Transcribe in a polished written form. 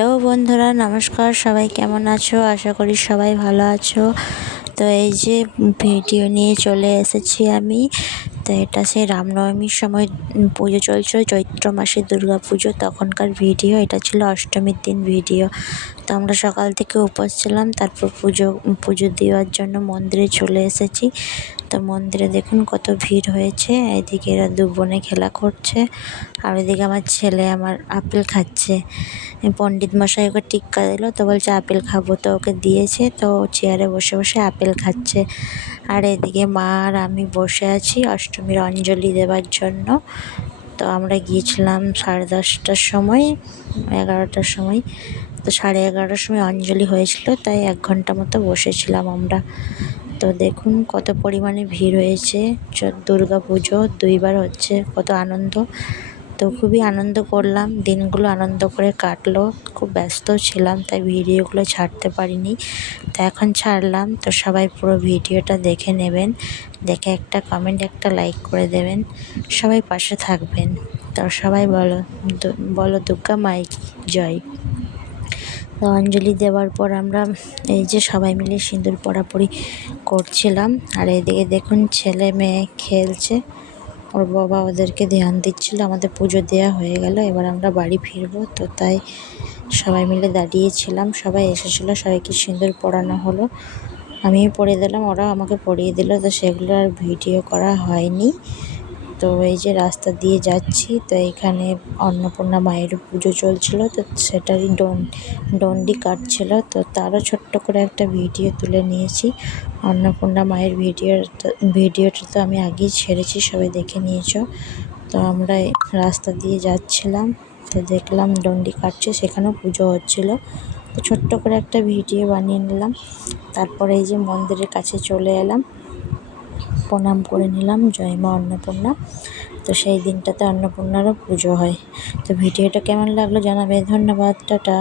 Hello বন্ধুরা, নমস্কার। সবাই কেমন আছো? আশা করি সবাই ভালো আছো। তো এই যে ভিডিও নিয়ে চলে এসেছি আমি। তো এটা সেই রামনবমীর সময় পুজো চলছিল, চৈত্র মাসে দুর্গা পুজো, তখনকার ভিডিও। এটা ছিল অষ্টমীর দিন ভিডিও। তো আমরা সকাল থেকে উপোস ছিলাম, তারপর পুজো দেওয়ার জন্য মন্দিরে চলে এসেছি। তো মন্দিরে দেখুন কত ভিড় হয়েছে। এদিকে এরা দু বোনে খেলা করছে, আর ওইদিকে আমার ছেলে আমার আপেল খাচ্ছে। পণ্ডিত মশাই ওকে টিক্কা দিল, তো বলছে আপেল খাবো, তো ওকে দিয়েছে। তো চেয়ারে বসে বসে আপেল খাচ্ছে। আর এদিকে মা আর আমি বসে আছি অষ্টমীর অঞ্জলি দেওয়ার জন্য। তো আমরা গিয়েছিলাম 10:30টার সময়, 11টার সময়। তো 11:30টার সময় অঞ্জলি হয়েছিল, তাই 1 ঘন্টা মতো বসেছিলাম আমরা। তো দেখুন কত পরিমাণে ভিড় হয়েছে। দুর্গা পুজো 2বার হচ্ছে, কত আনন্দ। তো খুবই আনন্দ করলাম, দিনগুলো আনন্দ করে কাটলো। খুব ব্যস্ত ছিলাম, তাই ভিডিওগুলো ছাড়তে পারিনি। তো এখন ছাড়লাম। তো সবাই পুরো ভিডিওটা দেখে নেবেন, দেখে একটা কমেন্ট, একটা লাইক করে দেবেন। সবাই পাশে থাকবেন। তো সবাই বলো দুর্গা মাই জয়। তো অঞ্জলি দেওয়ার পর আমরা এই যে সবাই মিলে সিঁদুর পরাপরি করছিলাম। আর এদিকে দেখুন ছেলে মেয়ে খেলছে, ওর বাবা ওদেরকে ধ্যান দিচ্ছিল। আমাদের পুজো দেওয়া হয়ে গেল, এবার আমরা বাড়ি ফিরবো। তো তাই সবাই মিলে দাঁড়িয়েছিলাম, সবাই এসেছিলো, সবাইকে সিঁদুর পরানো হলো। আমিও পরিয়ে দিলাম, ওরাও আমাকে পরিয়ে দিল। তো সেগুলো আর ভিডিও করা হয়নি। তো এই যে রাস্তা দিয়ে যাচ্ছি, তো এখানে অন্নপূর্ণা মায়ের পুজো চলছিল, তো সেটারই ডন্ডি কাটছিল। তো তারও ছোট্ট করে একটা ভিডিও তুলে নিয়েছি। অন্নপূর্ণা মায়ের ভিডিওটা তো আমি আগেই ছেড়েছি, সবাই দেখে নিয়েছো। তো আমরা রাস্তা দিয়ে যাচ্ছিলাম, তো দেখলাম ডন্ডি কাটছে, সেখানেও পুজো হচ্ছিলো। তো ছোট্ট করে একটা ভিডিও বানিয়ে নিলাম। তারপরে এই যে মন্দিরের কাছে চলে এলাম, প্রণাম করে নিলাম, জয় মা অন্নপূর্ণা। তো সেই দিনটাতে অন্নপূর্ণারও পুজো হয়। তো ভিডিওটা কেমন লাগলো জানাবে। ধন্যবাদ, টাটা।